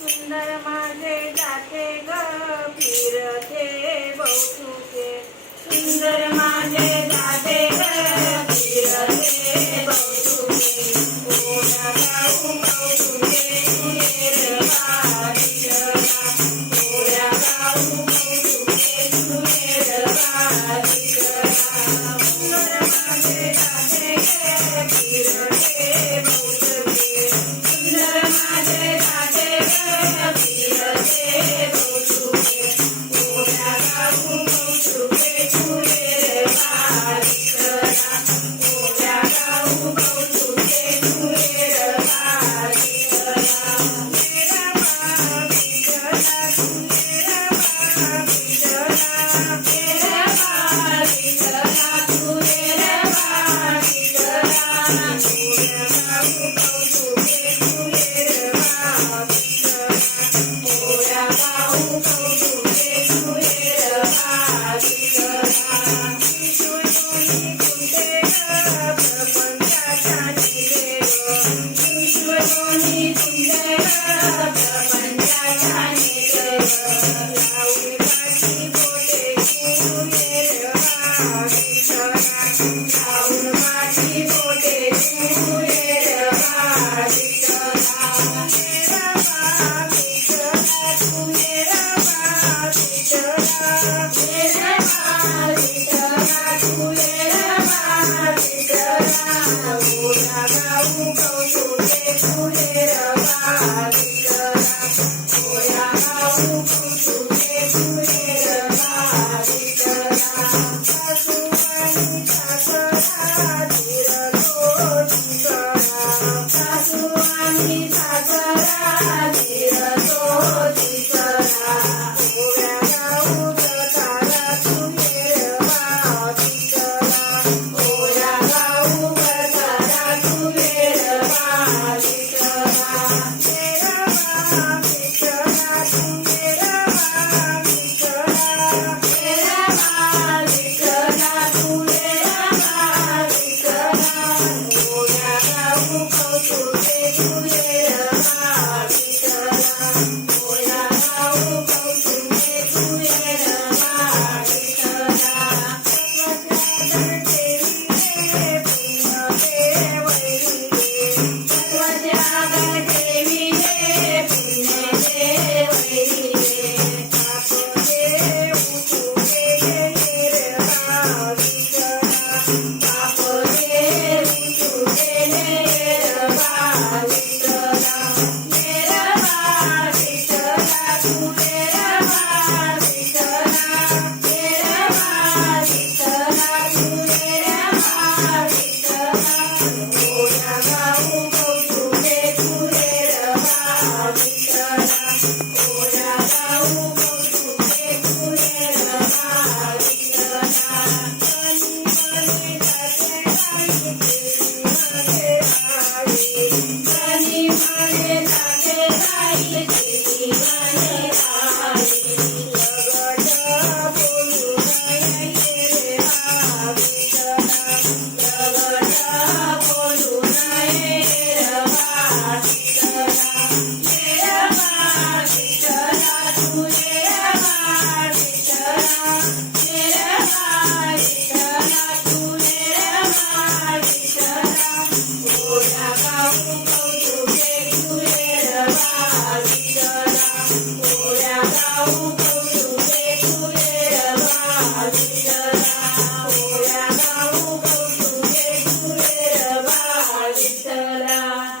सुंदर माझे जाते ग फिरते बहुसुखे सुंदर माझे जाते ग फिरते बहुसुखे ओढा गाऊ कौतुके तुझे रवा विठला ओढा गाऊ कौतुके तुझे रवा विठला सुंदर माझे जाते ग फिरते बहुसुखे सुंदर माझे जाते ग फिरते बहुसुखे ओढा गाऊ कौतुके तुझे रवा विठला ओढा गाऊ कौतुके तुझे रवा विठला मेरा बा विठला तुझे रवा विठला मेरा बा विठला तुझे रवा विठला ओढा गाऊ कौतुके तुझे रवा विठला ओढा गाऊ कौतुके तुझे रवा विठला विश्वयोनी कुंते ग प्रपंचाच्या निले ग विश्वयोनी कुंते ग प्रपंचाच्या निले ग लावली माझी बोटे तुझे रवा विठला लावून माझी बोटे तुझे रवा विठला मेरा बा विठला तुझे रवा विठला मेरा बा विठला तुझे रवा विठला ओढा गाऊ कौतुके तुझे रवा विठला ओढा गाऊ कौतुके तुझे रवा विठला सासू आणि सासरा धीरतो ठिकाणा सासू आणि सासरा धीरतो ठिकाणा ओढा गाऊ करताला तुझे रवा विठला ओढा गाऊ करताला तुझे रवा विठला मेरा बा विठला तुझे रवा विठला मेरा बा विठला तुझे रवा विठला ओढा गाऊ कौतुके तुझे रवा विठला ओढा गाऊ कौतुके तुझे रवा विठला तत्वज्ञान देवी रे पुण्य देवैरी रे तत्वज्ञान देवी रे पुण्य देवैरी रे पाप दे उचुके रे रवा विठला पाप दे उचुके रे रवा विठला मेरा बा विठला तुझे रवा विठला मेरा बा विठला तुझे रवा विठला ओढा गाऊ कौतुके तुझे रवा विठला ओढा गाऊ कौतुके तुझे रवा विठला मनी मनी जाते आई देवी माझे आई मनी मनी जाते आई देवी माझे आई लगड बोलू नये रे रवा विठला लगड बोलू नये रवा विठला मेरा बा विठला तुझे रवा विठला मेरा बा विठला तुझे रवा विठला ओढा गाऊ कौतुके तुझे रवा विठला ओढा गाऊ